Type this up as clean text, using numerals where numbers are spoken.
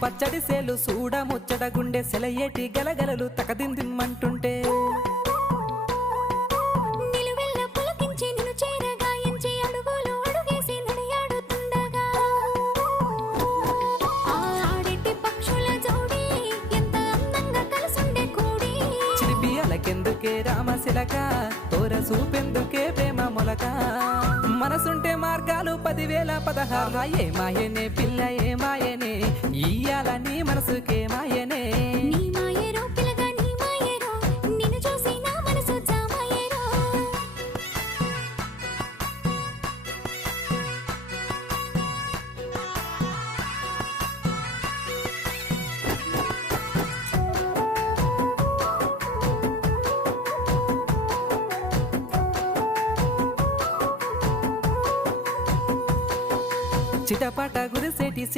పచ్చడి సేలు సూడ ముచ్చట గుండె సెలయేటి గలగలలు తకదిందిమ్మంటుంటే చిలిపియలకెందుకే రామశిలక తోర సూపెందుకే ప్రేమ మొలక మనసుంటే మార్గాలు 10,016 ఏ మాయనే పిల్ల ఏ మాయనే ఇయ్యాల నీ మనసుకే మాయనే నీ మాయేరో పిల్లగా నీ మాయేరో నిన్ను చూసి నా మనసు జామాయేరో చిటపట గురిసేటి